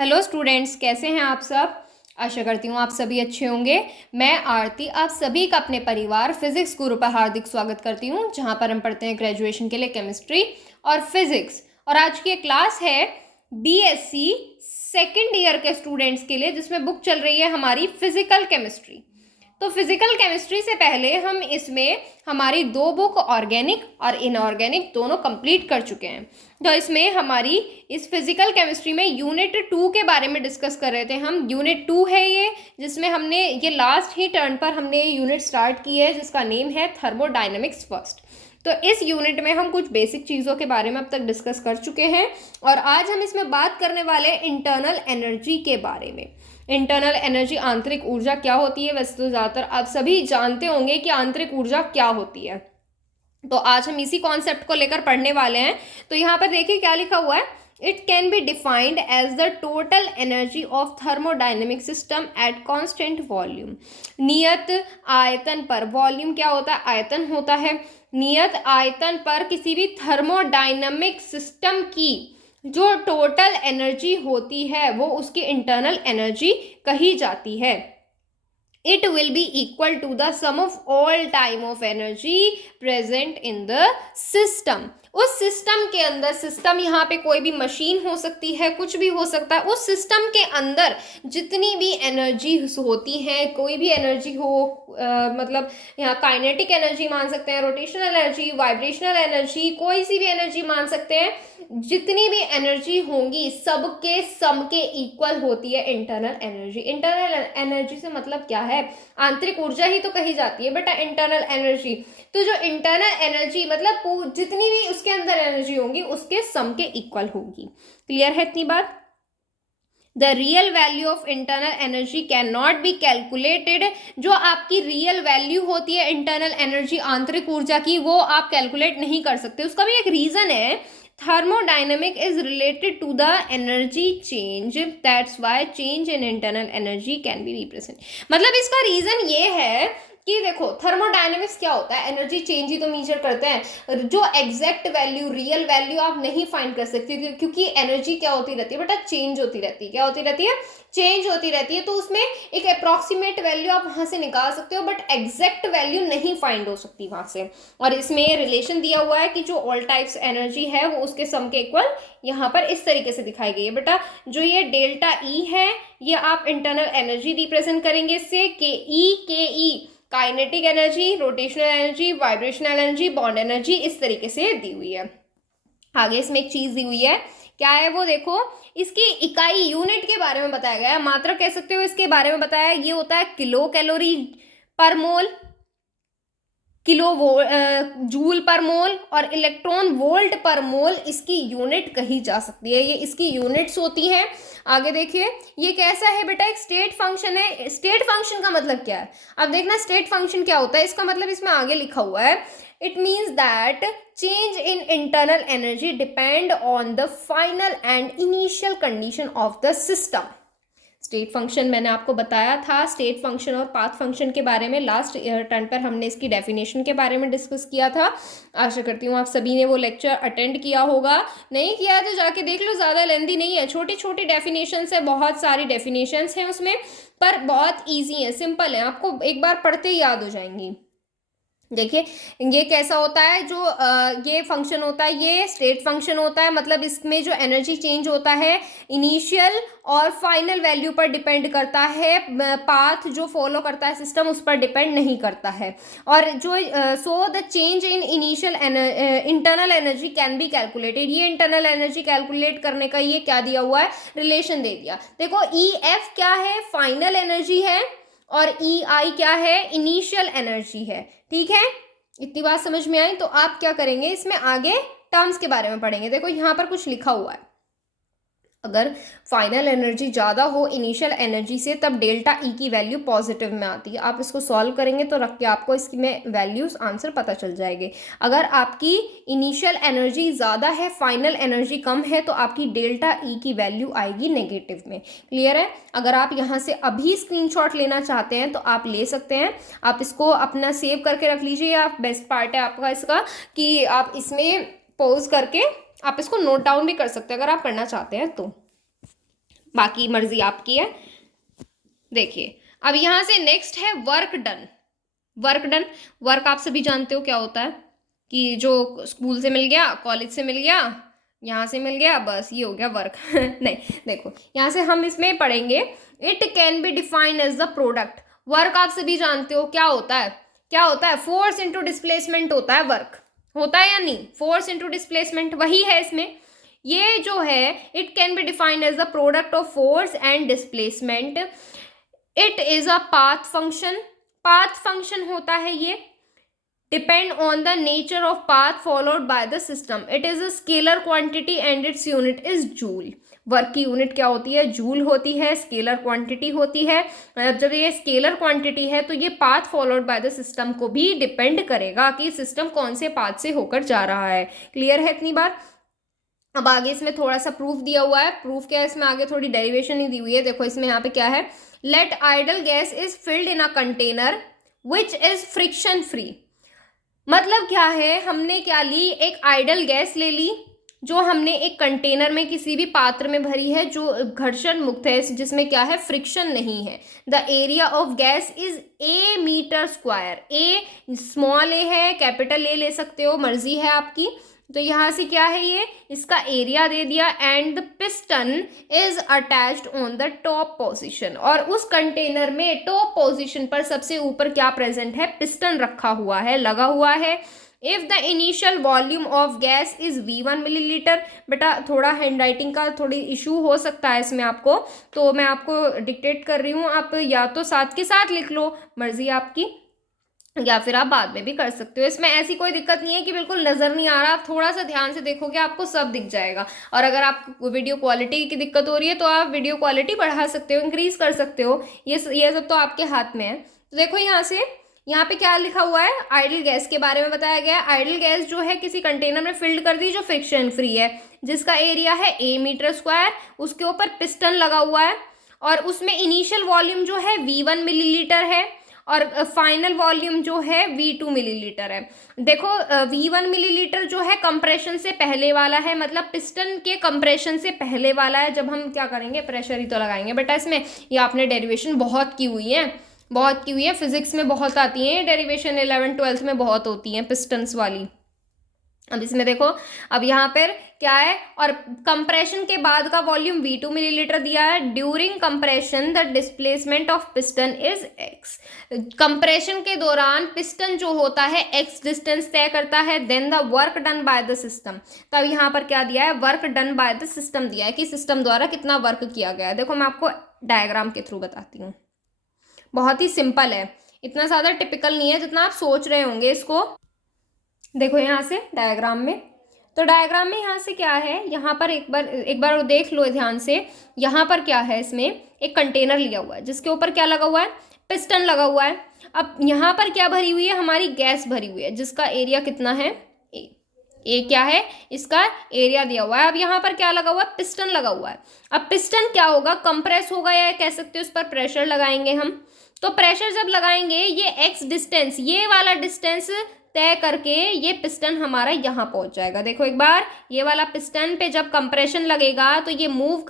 Hello students, कैसे हैं आप सब। आशा करती हूँ आप सभी अच्छे होंगे। मैं आरती आप सभी का अपने परिवार फिजिक्स गुरु पर हार्दिक स्वागत करती हूँ, जहाँ पर हम पढ़ते हैं ग्रेजुएशन के लिए केमिस्ट्री और फिजिक्स। और आज की क्लास है बीएससी सेकेंड ईयर के स्टूडेंट्स के लिए, जिसमें बुक चल रही है हमारी फिजिकल केमिस्ट्री। तो फिजिकल केमिस्ट्री से पहले हम इसमें हमारी दो बुक ऑर्गेनिक और इनऑर्गेनिक दोनों कंप्लीट कर चुके हैं। तो इसमें हमारी इस फिजिकल केमिस्ट्री में यूनिट 2 के बारे में डिस्कस कर रहे थे हम। यूनिट 2 है ये, जिसमें हमने ये लास्ट ही टर्न पर हमने यूनिट स्टार्ट की है, जिसका नेम है थर्मोडायनेमिक्स फर्स्ट। तो इस यूनिट में हम कुछ बेसिक चीज़ों के बारे में अब तक डिस्कस कर चुके हैं और आज हम इसमें बात करने वाले हैं इंटरनल एनर्जी के बारे में। इंटरनल एनर्जी, आंतरिक ऊर्जा क्या होती है। वैसे तो ज़्यादातर आप सभी जानते होंगे कि आंतरिक ऊर्जा क्या होती है, तो आज हम इसी कॉन्सेप्ट को लेकर पढ़ने वाले हैं। तो यहाँ पर देखिए क्या लिखा हुआ है। It can be defined as the total energy of thermodynamic system at constant volume. नियत आयतन पर, वॉल्यूम क्या होता है, आयतन होता है। नियत आयतन पर किसी भी थर्मोडाइनमिक सिस्टम की जो टोटल एनर्जी होती है वो उसकी इंटरनल एनर्जी कही जाती है। It will be equal to the sum of all time of energy present in the system। उस सिस्टम के अंदर, सिस्टम यहाँ पे कोई भी मशीन हो सकती है, कुछ भी हो सकता है, उस सिस्टम के अंदर जितनी भी एनर्जी होती है, कोई भी एनर्जी हो, मतलब यहाँ काइनेटिक एनर्जी मान सकते हैं, रोटेशनल एनर्जी, वाइब्रेशनल एनर्जी, कोई सी भी एनर्जी मान सकते हैं। जितनी भी एनर्जी होंगी सबके सम के इक्वल होती है इंटरनल एनर्जी। इंटरनल एनर्जी से मतलब क्या है, आंतरिक ऊर्जा ही तो कही जाती है बेटा इंटरनल एनर्जी। तो जो इंटरनल एनर्जी मतलब जितनी भी उसके अंदर एनर्जी होंगी उसके सम के इक्वल होगी। क्लियर है इतनी बात। The real value of internal energy can not be calculated. जो आपकी रियल वैल्यू होती है इंटरनल एनर्जी, आंतरिक ऊर्जा की, वो आप कैलकुलेट नहीं कर सकते। उसका भी एक रीजन है। Thermodynamic is related to the energy change. That's why change in internal energy can be represented। मतलब इसका रीजन ये है कि देखो थर्मोडायनेमिक्स क्या होता है, एनर्जी चेंज ही तो मेजर करते हैं। जो एग्जैक्ट वैल्यू, रियल वैल्यू आप नहीं फाइंड कर सकते, क्योंकि एनर्जी क्या होती रहती है बेटा, चेंज होती रहती है। क्या होती रहती है, चेंज होती रहती है। तो उसमें एक अप्रॉक्सीमेट वैल्यू आप वहां से निकाल सकते हो, बट एग्जैक्ट वैल्यू नहीं फाइंड हो सकती वहां से। और इसमें रिलेशन दिया हुआ है कि जो ऑल टाइप्स एनर्जी है वो उसके सम के इक्वल यहाँ पर इस तरीके से दिखाई गई है बेटा। जो ये डेल्टा ई है, ये आप इंटरनल एनर्जी रिप्रेजेंट करेंगे इससे, K E kinetic energy, rotational energy, vibrational energy, bond energy, इस तरीके से दी हुई है। आगे इसमें एक चीज दी हुई है, क्या है वो देखो। इसकी इकाई, यूनिट के बारे में बताया गया है, मात्रा कह सकते हो इसके बारे में बताया। ये होता है किलो कैलोरी पर मोल, जूल पर मोल, और इलेक्ट्रॉन वोल्ट पर मोल इसकी यूनिट कही जा सकती है। ये इसकी यूनिट्स होती हैं। आगे देखिए ये कैसा है बेटा, एक स्टेट फंक्शन है। स्टेट फंक्शन का मतलब क्या है, अब देखना स्टेट फंक्शन क्या होता है। इसका मतलब इसमें आगे लिखा हुआ है, it means that change in internal energy depend on the final and initial condition of the system. State function मैंने आपको बताया था, स्टेट फंक्शन और पाथ फंक्शन के बारे में लास्ट टर्न पर हमने इसकी डेफिनेशन के बारे में डिस्कस किया था। आशा करती हूँ आप सभी ने वो लेक्चर अटेंड किया होगा। नहीं किया है तो जाके देख लो, ज़्यादा लेंदी नहीं है, छोटी छोटी डेफिनेशंस है, बहुत सारी डेफिनेशंस हैं उसमें, पर बहुत ईजी है, सिंपल है, आपको एक बार पढ़ते ही याद हो जाएंगी। देखिए ये कैसा होता है, जो ये फंक्शन होता है, ये स्टेट फंक्शन होता है। मतलब इसमें जो एनर्जी चेंज होता है इनिशियल और फाइनल वैल्यू पर डिपेंड करता है, पाथ जो फॉलो करता है सिस्टम उस पर डिपेंड नहीं करता है। और जो so the change in initial internal energy can be calculated. ये इंटरनल एनर्जी कैलकुलेट करने का ये क्या दिया हुआ है, रिलेशन दे दिया। देखो ई एफ क्या है, फाइनल एनर्जी है, और ई आई क्या है, इनिशियल एनर्जी है। ठीक है, इतनी बात समझ में आई। तो आप क्या करेंगे, इसमें आगे टर्म्स के बारे में पढ़ेंगे। देखो यहाँ पर कुछ लिखा हुआ है, अगर फाइनल एनर्जी ज़्यादा हो इनिशियल एनर्जी से तब डेल्टा ई की वैल्यू पॉजिटिव में आती है। आप इसको सॉल्व करेंगे तो रख के आपको इसमें वैल्यूज आंसर पता चल जाएंगे। अगर आपकी इनिशियल एनर्जी ज़्यादा है, फाइनल एनर्जी कम है, तो आपकी डेल्टा ई की वैल्यू आएगी नेगेटिव में। क्लियर है। अगर आप यहाँ से अभी स्क्रीनशॉट लेना चाहते हैं तो आप ले सकते हैं। आप इसको अपना सेव करके रख लीजिए। आप बेस्ट पार्ट है आपका इसका कि आप इसमें पॉज करके आप इसको नोट डाउन भी कर सकते हैं अगर आप करना चाहते हैं तो। बाकी मर्जी आपकी है। देखिए अब यहाँ से नेक्स्ट है work done. Work done, work आप सभी जानते हो क्या होता है कि जो स्कूल से मिल गया, कॉलेज से मिल गया, यहाँ से मिल गया, बस ये हो गया वर्क। नहीं, देखो यहाँ से हम इसमें पढ़ेंगे it can be defined as the product. Work आप सभी जानते हो क्या होता है, क्या होता है, फोर्स इंटू डिस्प्लेसमेंट होता है वर्क, होता है या नहीं, फोर्स इंटू डिस्प्लेसमेंट वही है इसमें। ये जो है it can be defined as the product of force and displacement. It is a path function, path function होता है ये, depend on the nature of path followed by the system. It is a scalar quantity and its unit is joule. Work की unit क्या होती है, joule होती है, scalar quantity होती है। जब ये स्केलर क्वांटिटी है तो ये path followed by the system को भी डिपेंड करेगा कि सिस्टम कौन से पाथ से होकर जा रहा है। क्लियर है इतनी बार। अब आगे इसमें थोड़ा सा प्रूफ दिया हुआ है। प्रूफ क्या है इसमें, आगे थोड़ी डेरिवेशन ही दी हुई है। देखो इसमें यहाँ पे क्या है, let ideal gas is filled in a container which is friction free. मतलब क्या है, हमने क्या ली, एक आइडल गैस ले ली जो हमने एक कंटेनर में किसी भी पात्र में भरी है जो घर्षण मुक्त है, जिसमें क्या है, फ्रिक्शन नहीं है। The area of gas is a meter square. A small A है, कैपिटल ए ले सकते हो, मर्जी है आपकी। तो यहाँ से क्या है, ये इसका एरिया दे दिया and the piston is attached on the top position. और उस कंटेनर में टॉप पोजीशन पर सबसे ऊपर क्या प्रेजेंट है, पिस्टन रखा हुआ है, लगा हुआ है। If the initial volume of gas is V1 millilitre. बेटा थोड़ा हैंड राइटिंग का थोड़ी इशू हो सकता है इसमें आपको, तो मैं आपको डिक्टेट कर रही हूँ, आप या तो साथ के साथ लिख लो, मर्जी आपकी, या फिर आप बाद में भी कर सकते हो। इसमें ऐसी कोई दिक्कत नहीं है कि बिल्कुल नजर नहीं आ रहा, आप थोड़ा सा ध्यान से देखोगे आपको सब दिख जाएगा। और अगर आपको वीडियो क्वालिटी की दिक्कत हो रही है तो आप वीडियो क्वालिटी बढ़ा सकते हो, इंक्रीज कर सकते हो, ये सब तो आपके हाथ में है। तो देखो यहाँ से, यहाँ पे क्या लिखा हुआ है, आइडल गैस के बारे में बताया गया है। आइडल गैस जो है किसी कंटेनर में फिल्ड कर दी जो फ्रिक्शन फ्री है, जिसका एरिया है ए मीटर स्क्वायर, उसके ऊपर पिस्टन लगा हुआ है और उसमें इनिशियल वॉल्यूम जो है V1 मिलीलीटर है और फाइनल वॉल्यूम जो है V2 मिलीलीटर है। देखो V1 मिलीलीटर जो है कंप्रेशन से पहले वाला है, मतलब पिस्टन के कंप्रेशन से पहले वाला है। जब हम क्या करेंगे, प्रेशर ही तो लगाएंगे बेटा इसमें। ये आपने डेरिवेशन बहुत की हुई है, बहुत की हुई है, फिजिक्स में बहुत आती है डेरिवेशन, 11th 12th में बहुत होती है पिस्टन्स वाली। अब इसमें देखो, अब यहाँ पर क्या है, और कंप्रेशन के बाद का वॉल्यूम V2 मिलीलीटर दिया है। During compression the displacement of piston is x। Compression के दौरान पिस्टन जो होता है x डिस्टेंस तय करता है। Then the work done by the system. तब यहाँ पर क्या दिया है, work done by the system दिया है कि सिस्टम द्वारा कितना वर्क किया गया है। देखो मैं आपको डायग्राम के थ्रू बताती हूँ, बहुत ही सिंपल है, इतना ज़्यादा टिपिकल नहीं है जितना आप सोच रहे होंगे इसको। देखो यहाँ से डायग्राम में, तो डायग्राम में यहाँ से क्या है, यहाँ पर एक बार देख लो ध्यान से। यहाँ पर क्या है, इसमें एक कंटेनर लिया हुआ है जिसके ऊपर क्या लगा हुआ है, पिस्टन लगा हुआ है। अब यहाँ पर क्या भरी हुई है, हमारी गैस भरी हुई है जिसका एरिया कितना है, ए क्या है, इसका एरिया दिया हुआ है। अब यहाँ पर क्या लगा हुआ है, पिस्टन लगा हुआ है। अब पिस्टन क्या होगा, कंप्रेस होगा, या कह सकते हो उस पर प्रेशर लगाएंगे हम। तो प्रेशर जब लगाएंगे, ये एक्स डिस्टेंस, ये वाला डिस्टेंस तय करके ये पिस्टन हमारा यहाँ पहुंच जाएगा। देखो एक बार, ये वाला पिस्टन पे जब कंप्रेशन लगेगा तो ये मूव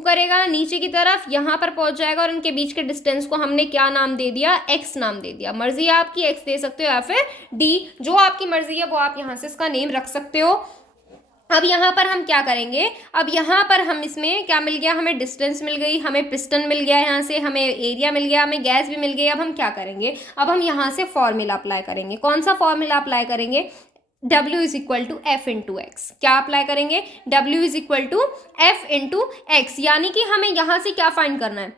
करेगा नीचे की तरफ, यहाँ पर पहुंच जाएगा और इनके बीच के डिस्टेंस को हमने क्या नाम दे दिया, एक्स नाम दे दिया। मर्जी है आपकी, एक्स दे सकते हो या फिर डी, जो आपकी मर्जी है वो आप यहाँ से इसका नेम रख सकते हो। अब यहाँ पर हम क्या करेंगे, अब यहाँ पर हम इसमें क्या मिल गया, हमें डिस्टेंस मिल गई, हमें पिस्टन मिल गया, यहाँ से हमें एरिया मिल गया, हमें गैस भी मिल गई। अब हम क्या करेंगे, अब हम यहाँ से फॉर्मूला अप्लाई करेंगे। कौन सा फॉर्मूला अप्लाई करेंगे, W is equal to F into X. क्या अप्लाई करेंगे, W is equal to F into X. यानी कि हमें यहाँ से क्या फाइंड करना है,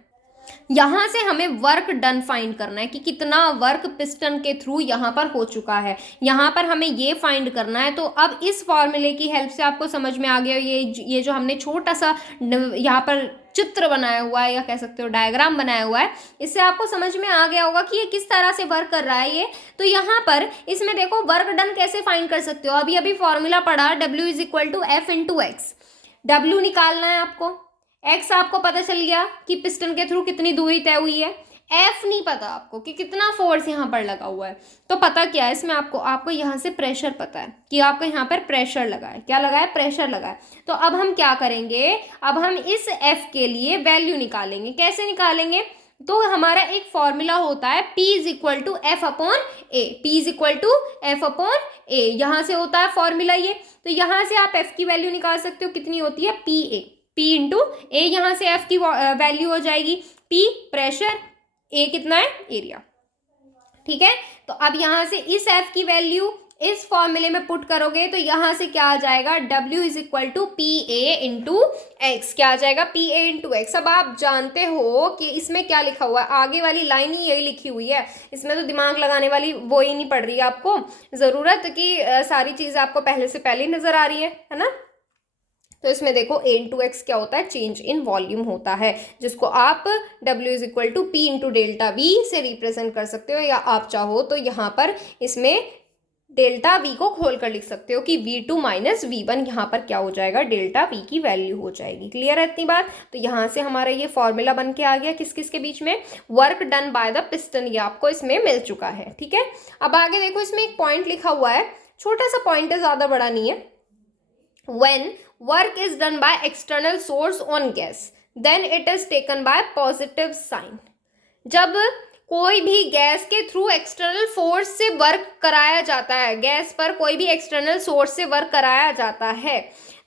यहाँ से हमें वर्क डन फाइंड करना है कि कितना वर्क पिस्टन के थ्रू यहाँ पर हो चुका है, यहाँ पर हमें ये फाइंड करना है। तो अब इस फॉर्मूले की हेल्प से आपको समझ में आ गया, ये जो हमने छोटा सा यहाँ पर चित्र बनाया हुआ है, या कह सकते हो डायग्राम बनाया हुआ है, इससे आपको समझ में आ गया होगा कि ये किस तरह से वर्क कर रहा है ये। तो यहाँ पर इसमें देखो वर्क डन कैसे फाइंड कर सकते हो, अभी फॉर्मूला पढ़ा, W is equal to F into X. W निकालना है आपको, एक्स आपको पता चल गया कि पिस्टन के थ्रू कितनी दूरी तय हुई है, एफ नहीं पता आपको कि कितना फोर्स यहाँ पर लगा हुआ है, तो पता क्या है इसमें, आपको यहाँ से प्रेशर पता है कि आपको यहाँ पर प्रेशर लगा है, क्या लगा है, प्रेशर लगा है। तो अब हम क्या करेंगे, अब हम इस एफ के लिए वैल्यू निकालेंगे। कैसे निकालेंगे, तो हमारा एक फॉर्मूला होता है P is equal to F upon A, P is equal to F upon A, यहाँ से होता है फॉर्मूला ये। तो यहाँ से आप एफ की वैल्यू निकाल सकते हो, कितनी होती है, पी ए, पी इंटू ए, यहाँ से एफ की वैल्यू हो जाएगी पी प्रेशर, ए कितना है, एरिया। ठीक है, तो अब यहाँ से इस एफ की वैल्यू इस फॉर्मूले में पुट करोगे तो यहाँ से क्या आ जाएगा, W is equal to P A into X, क्या आ जाएगा, पी ए इंटू एक्स। अब आप जानते हो कि इसमें क्या लिखा हुआ है, आगे वाली लाइन ही यही लिखी हुई है, इसमें तो दिमाग लगाने वाली वो ही नहीं पड़ रही है आपको ज़रूरत कि सारी चीज़ें आपको पहले से पहले ही नज़र आ रही है ना। तो इसमें देखो ए इंटू एक्स क्या होता है, चेंज इन वॉल्यूम होता है, जिसको आप W is equal to P into delta V से रिप्रेजेंट कर सकते हो, या आप चाहो तो यहाँ पर इसमें डेल्टा वी को खोल कर लिख सकते हो कि V2 माइनस V1, यहाँ पर क्या हो जाएगा, डेल्टा वी की वैल्यू हो जाएगी। क्लियर है इतनी बात। तो यहाँ से हमारा ये फॉर्मूला बन के आ गया किस किस के बीच में, work done by the piston, ये आपको इसमें मिल चुका है। ठीक है, अब आगे देखो, इसमें एक पॉइंट लिखा हुआ है, छोटा सा पॉइंट है, ज़्यादा बड़ा नहीं है। When work is done by external source on gas then it is taken by positive sign. जब कोई भी गैस के थ्रू एक्सटर्नल फोर्स से वर्क कराया जाता है, गैस पर कोई भी एक्सटर्नल सोर्स से वर्क कराया जाता है,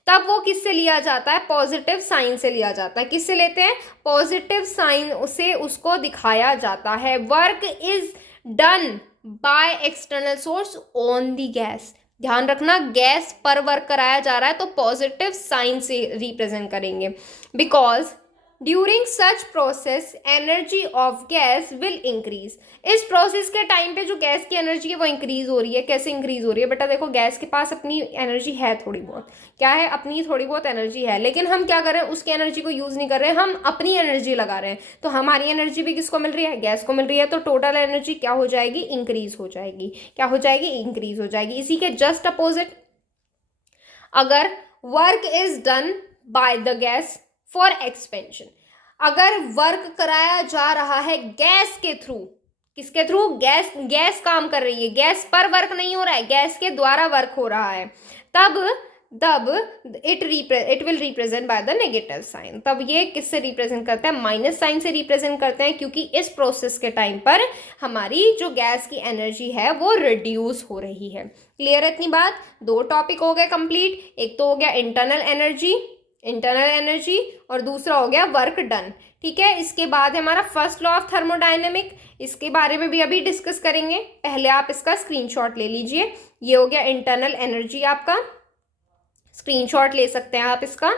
तब वो किससे लिया जाता है, पॉजिटिव साइन से लिया जाता है। किससे लेते हैं, पॉजिटिव साइन से उसको दिखाया जाता है। Work is done by external source on the gas, ध्यान रखना गैस पर वर्क कराया जा रहा है तो पॉजिटिव साइन से रिप्रेजेंट करेंगे। Because during such process energy of gas will increase, इस प्रोसेस के टाइम पे जो गैस की एनर्जी है वो इंक्रीज हो रही है। कैसे इंक्रीज हो रही है बेटा, देखो गैस के पास अपनी एनर्जी है थोड़ी बहुत, क्या है, अपनी थोड़ी बहुत एनर्जी है, लेकिन हम क्या कर रहे हैं, उसकी एनर्जी को यूज नहीं कर रहे हैं, हम अपनी एनर्जी लगा रहे हैं। तो हमारी एनर्जी भी किसको मिल रही है, गैस को मिल रही है, तो टोटल एनर्जी क्या हो जाएगी, इंक्रीज हो जाएगी। क्या हो जाएगी, इंक्रीज हो जाएगी। इसी के जस्ट अपोजिट, अगर work is done by the gas for expansion, अगर वर्क कराया जा रहा है गैस के थ्रू, किसके थ्रू, गैस काम कर रही है, गैस पर वर्क नहीं हो रहा है, गैस के द्वारा वर्क हो रहा है, तब it will represent by the negative sign. तब ये किससे रिप्रेजेंट करते हैं, माइनस साइन से रिप्रेजेंट करते हैं, क्योंकि इस प्रोसेस के टाइम पर हमारी जो गैस की एनर्जी है वो रिड्यूस हो रही है। क्लियर है इतनी बात। दो टॉपिक हो गए कंप्लीट, एक तो हो गया इंटरनल एनर्जी और दूसरा हो गया वर्क डन। ठीक है, इसके बाद है हमारा फर्स्ट लॉ ऑफ थर्मोडायनेमिक, इसके बारे में भी अभी डिस्कस करेंगे। पहले आप इसका स्क्रीनशॉट ले लीजिए, ये हो गया इंटरनल एनर्जी, आपका स्क्रीनशॉट ले सकते हैं आप इसका।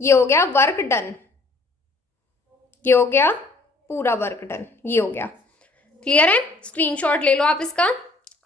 ये हो गया वर्क डन, ये हो गया पूरा वर्क डन, ये हो गया। क्लियर है, स्क्रीनशॉट ले लो आप इसका।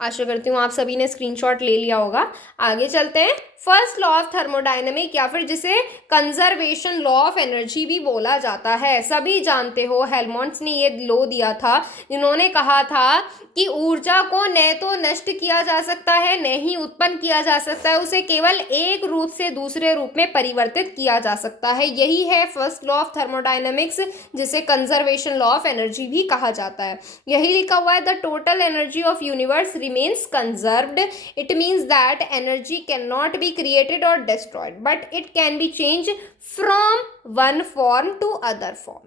आशा करती हूँ आप सभी ने स्क्रीनशॉट ले लिया होगा। आगे चलते हैं, फर्स्ट लॉ ऑफ थर्मोडायनेमिक, या फिर जिसे कंजर्वेशन लॉ ऑफ एनर्जी भी बोला जाता है। सभी जानते हो हेल्महोल्ट्ज ने ये लॉ दिया था, जिन्होंने कहा था कि ऊर्जा को न तो नष्ट किया जा सकता है न ही उत्पन्न किया जा सकता है, उसे केवल एक रूप से दूसरे रूप में परिवर्तित किया जा सकता है। यही है फर्स्ट लॉ ऑफ थर्मोडायनेमिक्स, जिसे कंजर्वेशन लॉ ऑफ एनर्जी भी कहा जाता है। यही लिखा हुआ है, the total energy of universe remains conserved. It means that energy cannot be created or destroyed, but it can be changed from one form to other form.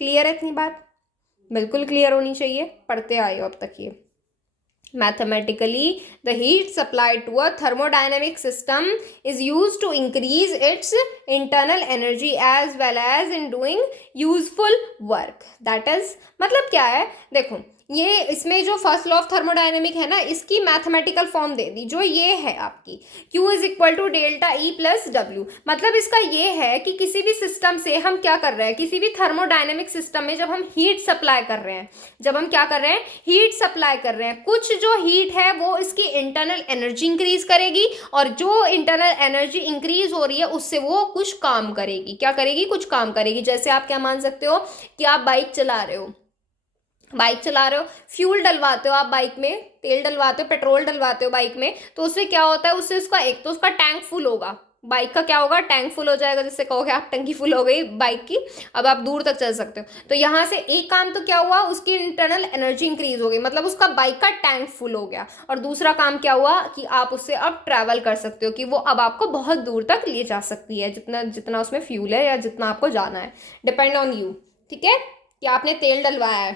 Clear है इतनी बात, बिल्कुल क्लियर होनी चाहिए, पढ़ते आए हो अब तक ये। Mathematically, the heat supplied to a thermodynamic system is used to increase its internal energy as well as in doing useful work. That is, मतलब क्या है, देखो ये इसमें जो फर्स्ट लॉ ऑफ थर्मोडायनेमिक है ना, इसकी मैथमेटिकल फॉर्म दे दी, जो ये है आपकी Q is equal to delta E plus W। मतलब इसका ये है कि किसी भी सिस्टम से हम क्या कर रहे हैं, किसी भी थर्मोडायनेमिक सिस्टम में जब हम हीट सप्लाई कर रहे हैं, जब हम क्या कर रहे हैं, हीट सप्लाई कर रहे हैं, कुछ जो हीट है वो इसकी इंटरनल एनर्जी इंक्रीज करेगी, और जो इंटरनल एनर्जी इंक्रीज हो रही है उससे वो कुछ काम करेगी। क्या करेगी, कुछ काम करेगी। जैसे आप क्या मान सकते हो कि आप बाइक चला रहे हो, फ्यूल डलवाते हो आप बाइक में, तेल डलवाते हो, पेट्रोल डलवाते हो बाइक में, तो उससे क्या होता है, उससे उसका एक तो उसका टैंक फुल होगा, बाइक का क्या होगा, टैंक फुल हो जाएगा, जिससे कहोगे आप टंकी फुल हो गई बाइक की, अब आप दूर तक चल सकते हो। तो यहाँ से एक काम तो क्या हुआ, उसकी इंटरनल एनर्जी इंक्रीज हो गई, मतलब उसका बाइक का टैंक फुल हो गया। और दूसरा काम क्या हुआ कि आप उससे अब ट्रैवल कर सकते हो, कि वो अब आपको बहुत दूर तक ले जा सकती है, जितना जितना उसमें फ्यूल है या जितना आपको जाना है, डिपेंड ऑन यू। ठीक है, कि आपने तेल डलवाया है।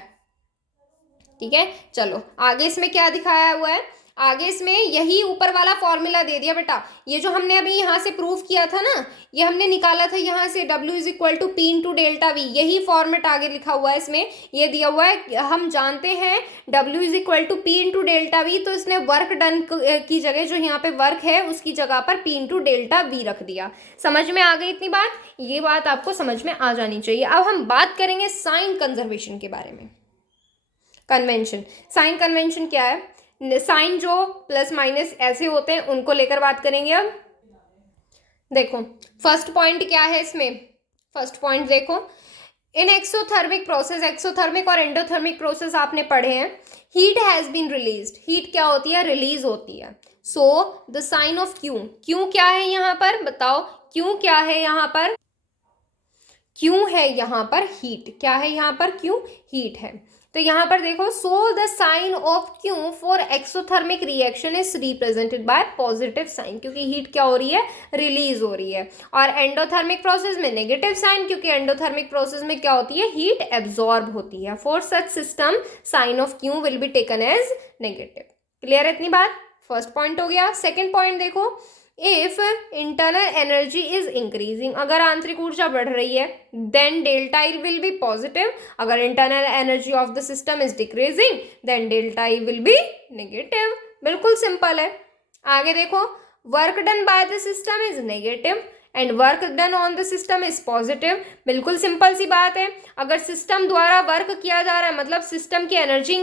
ठीक है, चलो आगे इसमें क्या दिखाया हुआ है, आगे इसमें यही ऊपर वाला फॉर्मूला दे दिया बेटा। ये जो हमने अभी यहाँ से प्रूव किया था ना, ये हमने निकाला था यहाँ से, W is equal to P into delta V, यही फॉर्मेट आगे लिखा हुआ है इसमें, ये दिया हुआ है। हम जानते हैं W is equal to P into delta V, तो इसने वर्क डन की जगह जो यहाँ पे वर्क है उसकी जगह पर P इंटू डेल्टा वी रख दिया। समझ में आ गई इतनी बात, ये बात आपको समझ में आ जानी चाहिए। अब हम बात करेंगे साइन कंजर्वेशन के बारे में। कन्वेंशन, साइन कन्वेंशन क्या है, साइन जो प्लस माइनस ऐसे होते हैं उनको लेकर बात करेंगे। अब देखो फर्स्ट पॉइंट क्या है इसमें, फर्स्ट पॉइंट देखो, इन एक्सोथर्मिक प्रोसेस, एक्सोथर्मिक और एंडोथर्मिक प्रोसेस आपने पढ़े हैं, heat has been released, heat क्या होती है, रिलीज होती है। So the sign of Q, Q क्या है यहाँ पर बताओ, क्यू क्या है यहाँ पर, क्यू है यहाँ पर हीट, क्या है यहाँ पर, क्यू हीट है। तो यहाँ पर देखो, so the sign of Q for exothermic reaction is represented by positive sign, क्योंकि हीट क्या हो रही है, रिलीज हो रही है। और एंडोथर्मिक प्रोसेस में नेगेटिव साइन, क्योंकि एंडोथर्मिक प्रोसेस में क्या होती है, हीट एब्जॉर्ब होती है। For such system sign of Q will be taken as negative. Clear है इतनी बात, फर्स्ट पॉइंट हो गया। सेकेंड पॉइंट देखो, if internal energy is increasing, अगर आंतरिक ऊर्जा बढ़ रही है, then delta E will be positive. अगर internal energy of the system is decreasing, then delta E will be negative. बिल्कुल सिंपल है। आगे देखो, work done by the system is negative and work done on the system is positive. बिल्कुल simple सी बात है, अगर सिस्टम द्वारा वर्क किया जा रहा है मतलब सिस्टम की एनर्जी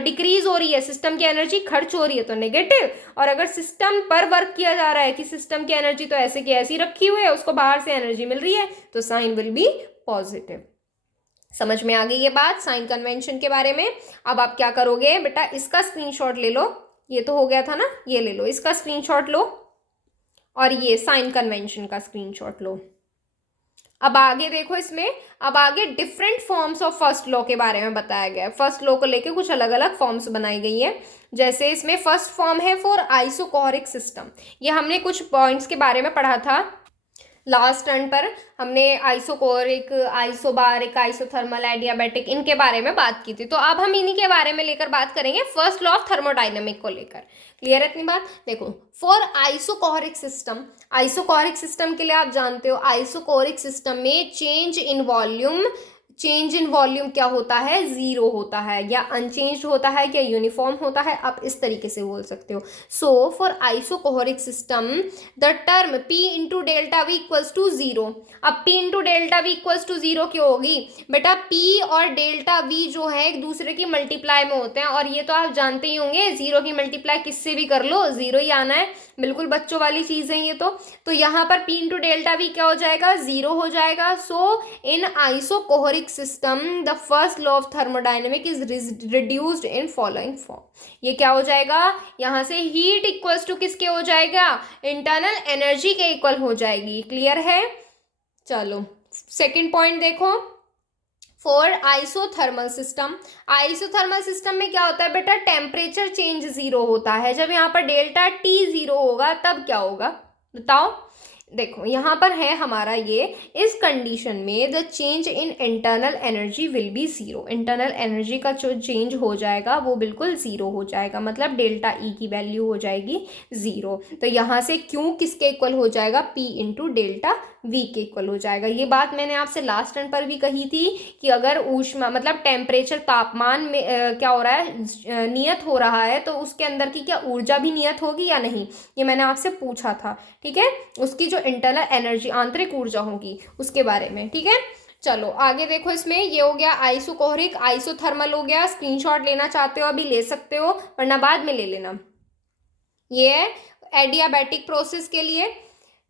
डिक्रीज हो रही है, सिस्टम की एनर्जी खर्च हो रही है तो नेगेटिव। और अगर सिस्टम पर वर्क किया जा रहा है कि सिस्टम की एनर्जी तो ऐसे की ऐसी रखी हुई है, उसको बाहर से एनर्जी मिल रही है, तो साइन विल बी पॉजिटिव। समझ में आ गई ये बात साइन कन्वेंशन के बारे में। अब आप क्या करोगे बेटा, इसका स्क्रीनशॉट ले लो, ये तो हो गया था ना, ये ले लो, इसका स्क्रीनशॉट लो और ये साइन कन्वेंशन का स्क्रीनशॉट लो। अब आगे देखो इसमें, अब आगे different forms of first law के बारे में बताया गया है। फर्स्ट लॉ को लेके कुछ अलग अलग फॉर्म्स बनाई गई है। जैसे इसमें फर्स्ट फॉर्म है फॉर आइसोकोरिक सिस्टम, ये हमने कुछ पॉइंट्स के बारे में पढ़ा था लास्ट टर्न पर, हमने आइसोकोरिक, आइसोबारिक, आइसोथर्मल, एडियाबैटिक, इनके बारे में बात की थी। तो अब हम इन्हीं के बारे में लेकर बात करेंगे फर्स्ट लॉ ऑफ थर्मोडाइनमिक को लेकर। क्लियर है इतनी बात। देखो, for isochoric system, isochoric system के लिए आप जानते हो, आइसोकोरिक सिस्टम में चेंज इन वॉल्यूम क्या होता है, जीरो होता है, या अनचेंज होता है, क्या यूनिफॉर्म होता है, आप इस तरीके से बोल सकते हो। So for isochoric system the term P into delta V equals to zero. अब P into delta V equals to zero क्यों होगी बेटा, P और डेल्टा V जो है एक दूसरे की मल्टीप्लाई में होते हैं, और ये तो आप जानते ही होंगे, जीरो की मल्टीप्लाई किससे भी कर लो जीरो ही आना है, बिल्कुल बच्चों वाली चीज है ये तो यहाँ पर P इंटू डेल्टा वी क्या हो जाएगा, जीरो हो जाएगा। So in isochoric system the first law of thermodynamic is reduced in following form. ये क्या हो जाएगा, यहाँ से हीट इक्वल्स टू किसके हो जाएगा, इंटरनल एनर्जी के इक्वल हो जाएगी। क्लियर है। चलो सेकंड पॉइंट देखो, for isothermal system, isothermal system में क्या होता है बेटा, टेम्परेचर चेंज जीरो होता है। जब यहाँ पर डेल्टा T जीरो होगा तब क्या होगा बताओ। देखो यहाँ पर है हमारा ये, इस कंडीशन में the change in internal energy will be zero, internal energy का जो चेंज हो जाएगा वो बिल्कुल जीरो हो जाएगा, मतलब डेल्टा ई की वैल्यू हो जाएगी जीरो। तो यहाँ से क्यू किसके इक्वल हो जाएगा, पी इंटू डेल्टा वी के इक्वल हो जाएगा। ये बात मैंने आपसे लास्ट टर्न पर भी कही थी कि अगर ऊष्मा मतलब टेम्परेचर, तापमान में क्या हो रहा है, नियत हो रहा है, तो उसके अंदर की क्या ऊर्जा भी नियत होगी या नहीं, ये मैंने आपसे पूछा था। ठीक है, उसकी जो इंटरनल एनर्जी, आंतरिक ऊर्जा होगी उसके बारे में। ठीक है, चलो आगे देखो, इसमें ये हो गया आइसोकोरिक, आइसोथर्मल हो गया। स्क्रीनशॉट लेना चाहते हो अभी ले सकते हो, वरना बाद में ले लेना। ये है एडियाबैटिक प्रोसेस के लिए।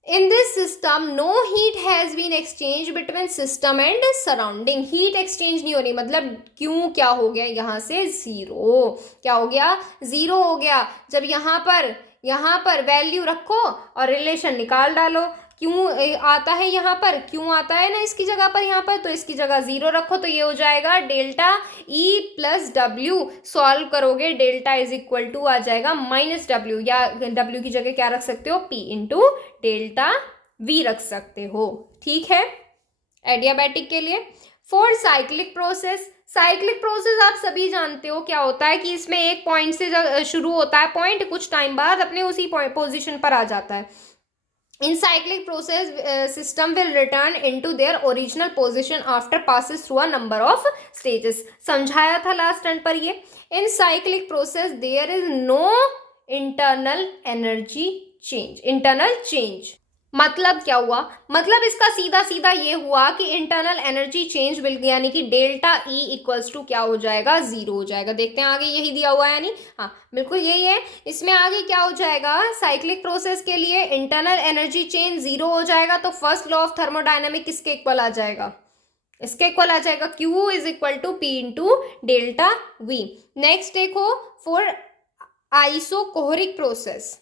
In this system, no heat has been exchanged between system and surrounding. heat exchange नहीं हो रही, मतलब क्यों क्या हो गया यहाँ से जीरो, क्या हो गया, जीरो हो गया। जब यहाँ पर यहाँ पर वैल्यू रखो और रिलेशन निकाल डालो। क्यों आता है यहाँ पर, क्यों आता है ना इसकी जगह पर, यहाँ पर तो इसकी जगह 0 रखो, तो ये हो जाएगा delta E plus W. Solve करोगे डेल्टा इज इक्वल टू आ जाएगा माइनस डब्ल्यू, या डब्ल्यू की जगह क्या रख सकते हो, पी इंटू डेल्टा वी रख सकते हो। ठीक है, एडियाबैटिक के लिए। For cyclic process, cyclic process आप सभी जानते हो क्या होता है कि इसमें एक पॉइंट से शुरू होता है पॉइंट, कुछ टाइम बाद अपने उसी पोजीशन पर आ जाता है। In cyclic process system will return into their original position after passes through a number of stages. समझाया था लास्ट टर्न पर ये। In cyclic process there is no internal energy change. Internal change मतलब क्या हुआ, मतलब इसका सीधा सीधा ये हुआ कि इंटरनल एनर्जी चेंज विल, यानी कि डेल्टा ई इक्वल्स टू क्या हो जाएगा, 0 हो जाएगा। देखते हैं आगे, यही दिया हुआ है यानी, हाँ बिल्कुल यही है। इसमें आगे क्या हो जाएगा, साइक्लिक प्रोसेस के लिए इंटरनल एनर्जी चेंज 0 हो जाएगा, तो फर्स्ट लॉ ऑफ थर्मोडायनेमिक किसके इक्वल आ जाएगा, इसके इक्वल आ जाएगा, Q is equal to P into delta V। Next देखो, फॉर आइसोकोहरिक प्रोसेस,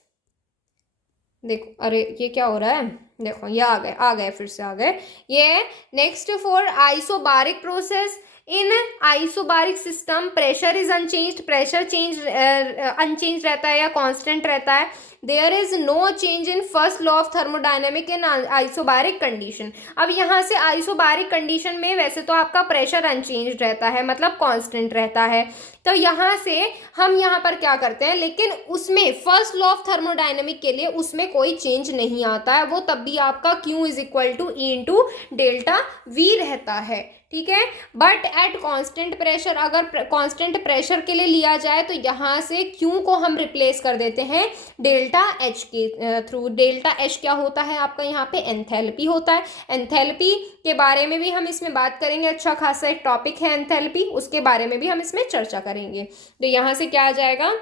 देखो अरे ये क्या हो रहा है, देखो ये आ गए फिर से आ गए ये। Next for isobaric process, in isobaric system pressure is unchanged, pressure change unchange रहता है या कांस्टेंट रहता है। There is no change in first law of thermodynamic in isobaric condition. अब यहाँ से आइसोबारिक कंडीशन में वैसे तो आपका प्रेशर अनचेंज रहता है, मतलब कांस्टेंट रहता है, तो यहाँ से हम यहाँ पर क्या करते हैं, लेकिन उसमें फर्स्ट लॉ ऑफ थर्मोडायनेमिक के लिए उसमें कोई चेंज नहीं आता है, वो तब भी आपका Q is equal to E into delta V रहता है। ठीक है, बट एट कांस्टेंट प्रेशर, अगर कांस्टेंट प्रेशर के लिए लिया जाए तो यहाँ से Q को हम रिप्लेस कर देते हैं डेल्टा H के थ्रू। डेल्टा H क्या होता है आपका, यहाँ पे एंथैल्पी होता है। एंथैल्पी के बारे में भी हम इसमें बात करेंगे, अच्छा खासा एक टॉपिक है एंथैल्पी, उसके बारे में भी हम इसमें चर्चा करेंगे। तो यहाँ से क्या आ जाएगा,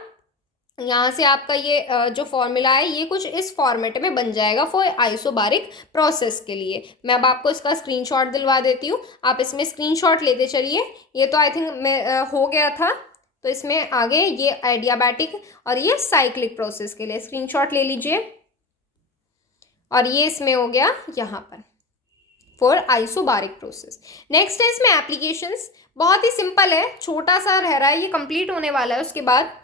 यहाँ से आपका ये जो फॉर्मूला है ये कुछ इस फॉर्मेट में बन जाएगा फॉर आइसोबारिक प्रोसेस के लिए। मैं अब आपको इसका स्क्रीनशॉट दिलवा देती हूँ, आप इसमें स्क्रीनशॉट लेते चलिए। ये तो आई थिंक मैं हो गया था, तो इसमें आगे ये एडियाबैटिक और ये साइक्लिक प्रोसेस के लिए स्क्रीनशॉट ले लीजिए, और ये इसमें हो गया यहाँ पर फॉर आइसोबारिक प्रोसेस। नेक्स्ट है इसमें एप्लीकेशंस, बहुत ही सिंपल है, छोटा सा रह रहा है, ये कंप्लीट होने वाला है। उसके बाद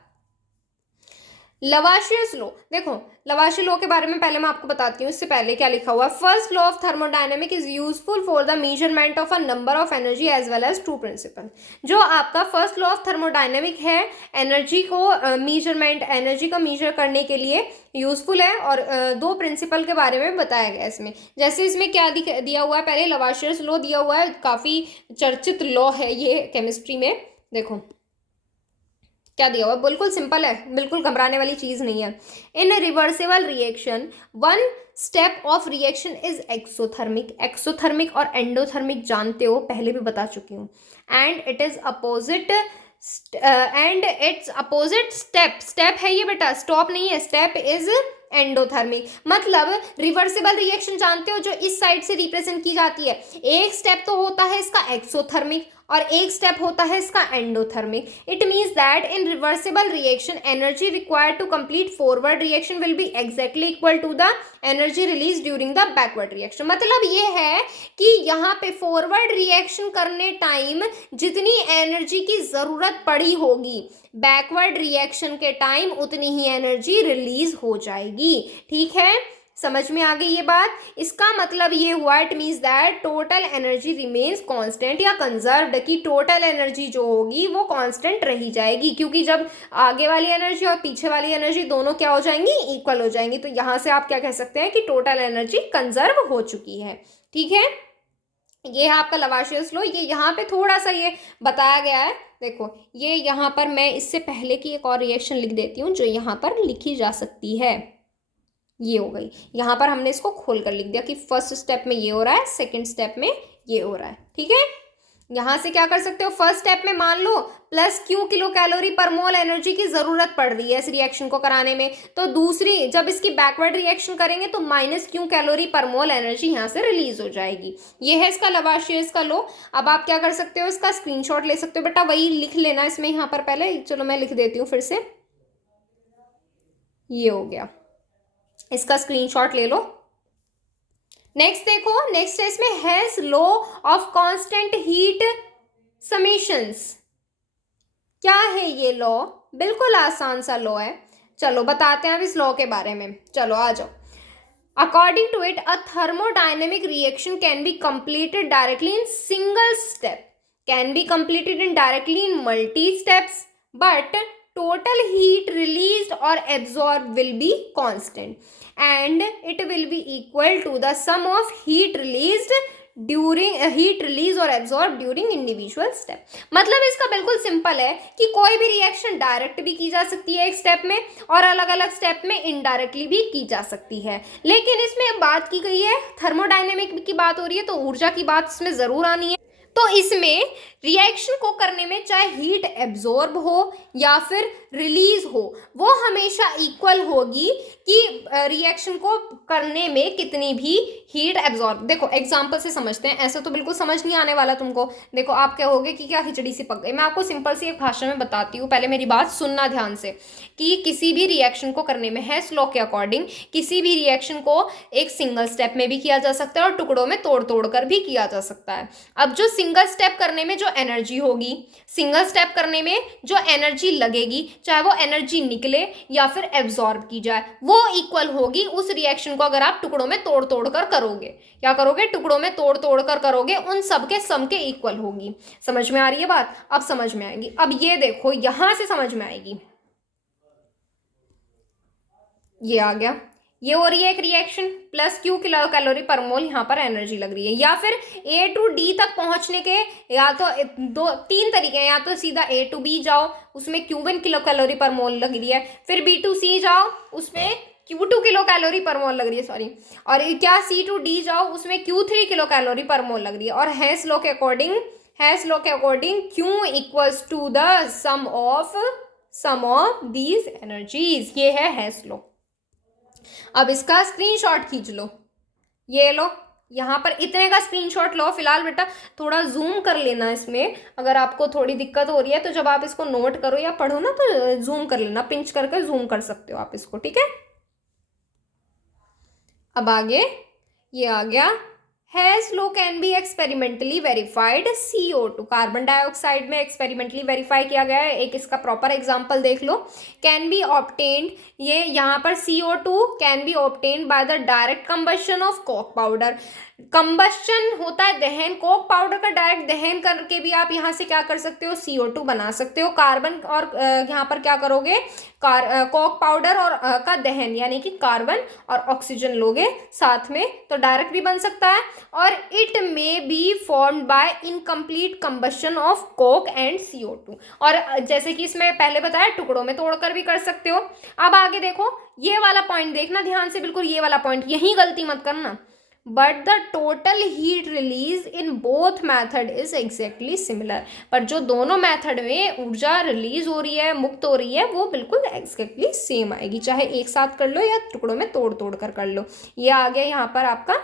लवाशियस लॉ, देखो लवाशियस लॉ के बारे में पहले मैं आपको बताती हूँ, इससे पहले क्या लिखा हुआ है। First law of thermodynamic is useful for the measurement of a number of energy as well as to principle. जो आपका फर्स्ट लॉ ऑफ थर्मोडायनेमिक है, एनर्जी को मेजरमेंट, एनर्जी को मेजर करने के लिए यूजफुल है, और दो प्रिंसिपल के बारे में बताया गया इसमें। जैसे इसमें क्या दिया हुआ है, पहले लवाशियस लॉ दिया हुआ है, काफी चर्चित लॉ है ये केमिस्ट्री में। देखो क्या दिया हुआ, बिल्कुल सिंपल है, बिल्कुल घबराने वाली चीज नहीं है। इन reversible reaction one step of reaction is exothermic. Exothermic और एंडोथर्मिक जानते हो, पहले भी बता चुकी हूँ। And it is opposite, and it's opposite step, step है ये बेटा, स्टॉप नहीं है, स्टेप इज एंडोथर्मिक। मतलब रिवर्सिबल रिएक्शन जानते हो, जो इस साइड से रिप्रेजेंट की जाती है, एक स्टेप तो होता है इसका एक्सोथर्मिक और एक स्टेप होता है इसका endothermic. It means that in reversible reaction energy required to complete forward reaction will be exactly equal to the energy release during the backward reaction. मतलब ये है कि यहाँ पे फॉरवर्ड रिएक्शन करने टाइम जितनी एनर्जी की जरूरत पड़ी होगी, बैकवर्ड रिएक्शन के टाइम उतनी ही एनर्जी रिलीज हो जाएगी। ठीक है, समझ में आ गई ये बात। इसका मतलब ये हुआ, it means that total energy remains constant या कंजर्व्ड, की टोटल एनर्जी जो होगी वो कांस्टेंट रही जाएगी, क्योंकि जब आगे वाली एनर्जी और पीछे वाली एनर्जी दोनों क्या हो जाएंगी, इक्वल हो जाएंगी। तो यहाँ से आप क्या कह सकते हैं कि टोटल एनर्जी कंजर्व हो चुकी है। ठीक है, ये है आपका लवाशियस लॉ। ये यहाँ पे थोड़ा सा ये बताया गया है, देखो ये यहाँ पर मैं इससे पहले की एक और रिएक्शन लिख देती हूँ जो यहाँ पर लिखी जा सकती है। ये हो गई, यहाँ पर हमने इसको खोल कर लिख दिया कि फर्स्ट स्टेप में ये हो रहा है, सेकंड स्टेप में ये हो रहा है। ठीक है, यहाँ से क्या कर सकते हो, फर्स्ट स्टेप में मान लो प्लस Q किलो कैलोरी पर मोल एनर्जी की जरूरत पड़ रही है इस रिएक्शन को कराने में, तो दूसरी जब इसकी बैकवर्ड रिएक्शन करेंगे तो माइनस Q कैलोरी पर मोल एनर्जी यहाँ से रिलीज हो जाएगी। ये है इसका लवाशियस का लॉ। अब आप क्या कर सकते हो, इसका स्क्रीनशॉट ले सकते हो, बेटा वही लिख लेना इसमें यहाँ पर पहले। चलो मैं लिख देती हूँ फिर से, ये हो गया, इसका स्क्रीनशॉट ले लो। नेक्स्ट देखो, नेक्स्ट है इसमें has law of constant heat summations. क्या है ये लॉ? बिल्कुल आसान सा लॉ है, चलो बताते हैं अब इस लॉ के बारे में। चलो आ जाओ। According to it, a thermodynamic reaction can be completed directly in single step, can be completed in directly in multi steps, but total heat released or absorbed will be constant and it will be equal to the sum of heat released during heat release और absorb during individual step. मतलब इसका बिल्कुल simple है कि कोई भी reaction direct भी की जा सकती है एक स्टेप में और अलग अलग स्टेप में इनडायरेक्टली भी की जा सकती है, लेकिन इसमें बात की गई है थर्मोडायनेमिक की बात हो रही है तो ऊर्जा की बात इसमें जरूर आनी है। तो इसमें रिएक्शन को करने में चाहे हीट एब्जॉर्ब हो या फिर रिलीज हो, वो हमेशा इक्वल होगी कि रिएक्शन को करने में कितनी भी हीट एब्जॉर्ब। देखो एग्जांपल से समझते हैं, ऐसा तो बिल्कुल समझ नहीं आने वाला तुमको। देखो आप कहोगे कि क्या खिचड़ी सी पक गई। मैं आपको सिंपल सी एक भाषा में बताती हूँ, पहले मेरी बात सुनना ध्यान से, कि किसी भी रिएक्शन को करने में हेस लॉ के अकॉर्डिंग किसी भी रिएक्शन को एक सिंगल स्टेप में भी किया जा सकता है और टुकड़ों में तोड़ तोड़ कर भी किया जा सकता है। अब जो सिंगल स्टेप करने में जो एनर्जी होगी, सिंगल स्टेप करने में जो एनर्जी लगेगी, चाहे वो एनर्जी निकले या फिर एब्जॉर्ब की जाए, वो इक्वल होगी उस रिएक्शन को अगर आप टुकड़ों में तोड़ तोड़ कर करोगे। क्या करोगे? टुकड़ों में तोड़ तोड़ कर करोगे, उन सब के सम के इक्वल होगी। समझ में आ रही है बात? अब समझ में आएगी। अब ये देखो यहां से समझ में आएगी। ये आ गया, ये हो रही है एक reaction plus Q kilo calorie पर मोल यहाँ पर एनर्जी लग रही है। या फिर ए टू डी तक पहुंचने के या तो दो तीन तरीके हैं, या तो सीधा ए टू बी जाओ उसमें Q1 किलो कैलोरी पर मोल लग रही है, फिर बी टू सी जाओ उसमें Q2 किलो कैलोरी पर मोल लग रही है, सॉरी, और क्या सी टू डी जाओ उसमें Q3 किलो कैलोरी पर मोल लग रही है। और हेस लॉ के according Q equals to the sum of these energies. ये है हेस लॉ। अब इसका स्क्रीनशॉट खींच लो, ये लो, यहाँ पर इतने का स्क्रीनशॉट लो। फिलहाल बेटा थोड़ा जूम कर लेना इसमें, अगर आपको थोड़ी दिक्कत हो रही है तो जब आप इसको नोट करो या पढ़ो ना तो जूम कर लेना, पिंच करके जूम कर सकते हो आप इसको, ठीक है। अब आगे ये आ गया, has law can be experimentally verified. CO2 carbon dioxide में एक्सपेरिमेंटली वेरीफाई किया गया है। एक इसका प्रॉपर एग्जांपल देख लो। कैन बी ऑब्टेन्ड, ये यहाँ पर CO2 can be obtained by the direct combustion of Coke powder. Combustion होता है दहन, कोक पाउडर का डायरेक्ट दहन करके भी आप यहाँ से क्या कर सकते हो? CO2 बना सकते हो। कार्बन और यहाँ पर क्या करोगे? कोक पाउडर और का दहन यानी कि कार्बन और ऑक्सीजन लोगे साथ में तो डायरेक्ट भी बन सकता है। और it may be formed by incomplete combustion of Coke and CO2। और जैसे कि इसमें पहले बताया टुकड़ों में तोड़कर भी कर सकते हो। अब आगे देखो, ये वाला पॉइंट देखना ध्यान से, बिल्कुल ये वाला पॉइंट, यही गलती मत करना। But the total heat release in both method is exactly similar. पर जो दोनों मैथड में ऊर्जा रिलीज हो रही है, मुक्त हो रही है, वो बिल्कुल एग्जैक्टली सेम आएगी, चाहे एक साथ कर लो या टुकड़ों में तोड़ तोड़ कर लो। ये आ गया यहाँ पर आपका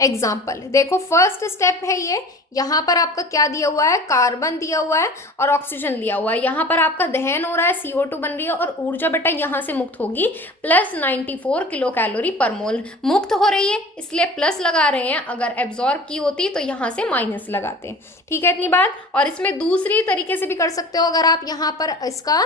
एग्जाम्पल। देखो फर्स्ट स्टेप है ये, यहाँ पर आपका क्या दिया हुआ है? कार्बन दिया हुआ है और ऑक्सीजन लिया हुआ है। यहाँ पर आपका दहन हो रहा है, CO2 बन रही है और ऊर्जा बेटा यहाँ से मुक्त होगी प्लस 94 किलो कैलोरी पर मोल। मुक्त हो रही है इसलिए प्लस लगा रहे हैं, अगर एब्जॉर्ब की होती तो यहाँ से माइनस लगाते हैं, ठीक है इतनी बात। और इसमें दूसरी तरीके से भी कर सकते हो, अगर आप यहाँ पर इसका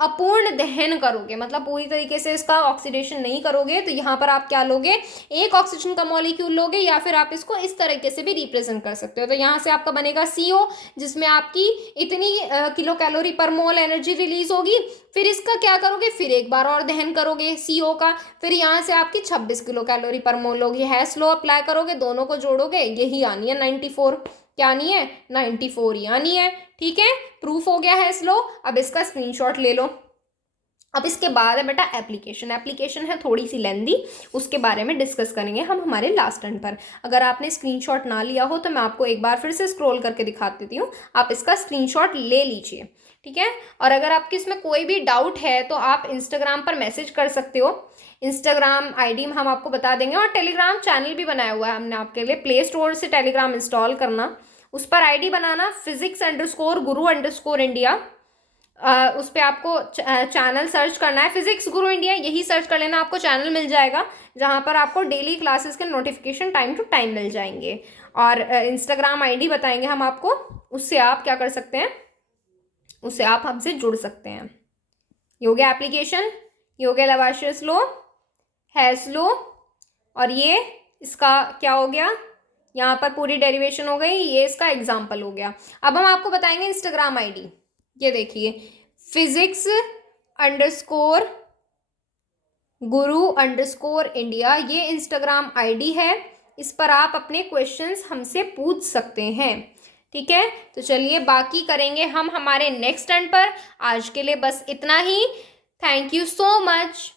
अपूर्ण दहन करोगे, मतलब पूरी तरीके से इसका ऑक्सीडेशन नहीं करोगे, तो यहाँ पर आप क्या लोगे? एक ऑक्सीजन का मॉलिक्यूल लोगे, या फिर आप इसको इस तरीके से भी रिप्रेजेंट कर सकते हो। तो यहाँ से आपका बनेगा CO, जिसमें आपकी इतनी किलो कैलोरी पर मोल एनर्जी रिलीज होगी। फिर इसका क्या करोगे? फिर एक बार और दहन करोगे CO का, फिर यहाँ से आपकी 26 किलो कैलोरी पर मोल होगी। हैस लॉ अप्लाई करोगे, दोनों को जोड़ोगे, यही आनी है 94। क्या आनी है? 94 ही आनी है, ठीक है। प्रूफ हो गया है इस लो। अब इसका स्क्रीनशॉट ले लो। अब इसके बाद है बेटा एप्लीकेशन है थोड़ी सी लेंदी, उसके बारे में डिस्कस करेंगे हम हमारे लास्ट टर्न पर। अगर आपने स्क्रीनशॉट ना लिया हो तो मैं आपको एक बार फिर से स्क्रॉल करके दिखा देती हूँ, आप इसका स्क्रीनशॉट ले लीजिए, ठीक है। और अगर आपकी इसमें कोई भी डाउट है तो आप इंस्टाग्राम पर मैसेज कर सकते हो। इंस्टाग्राम ID हम आपको बता देंगे, और टेलीग्राम चैनल भी बनाया हुआ है हमने आपके लिए। प्ले स्टोर से टेलीग्राम इंस्टॉल करना, उस पर ID बनाना physics_guru_India, उस पर आपको चैनल सर्च करना है, फिजिक्स गुरु इंडिया, यही सर्च कर लेना, आपको चैनल मिल जाएगा जहाँ पर आपको डेली क्लासेस के नोटिफिकेशन टाइम टू टाइम मिल जाएंगे। और इंस्टाग्राम आईडी बताएंगे हम आपको, उससे आप क्या कर सकते हैं, उससे आप हमसे जुड़ सकते हैं। ये हो गया एप्लीकेशन, ये हो गया लवाशियस लॉ, हैस लॉ, और ये इसका क्या हो गया, यहाँ पर पूरी डेरिवेशन हो गई, ये इसका एग्जाम्पल हो गया। अब हम आपको बताएंगे इंस्टाग्राम आईडी। ये देखिए फिजिक्स अंडरस्कोर गुरु अंडरस्कोर इंडिया, ये इंस्टाग्राम आईडी है। इस पर आप अपने क्वेश्चंस हमसे पूछ सकते हैं। ठीक है, तो चलिए बाकी करेंगे हम हमारे नेक्स्ट टर्न पर। आज के लिए बस इतना ही। Thank you so much.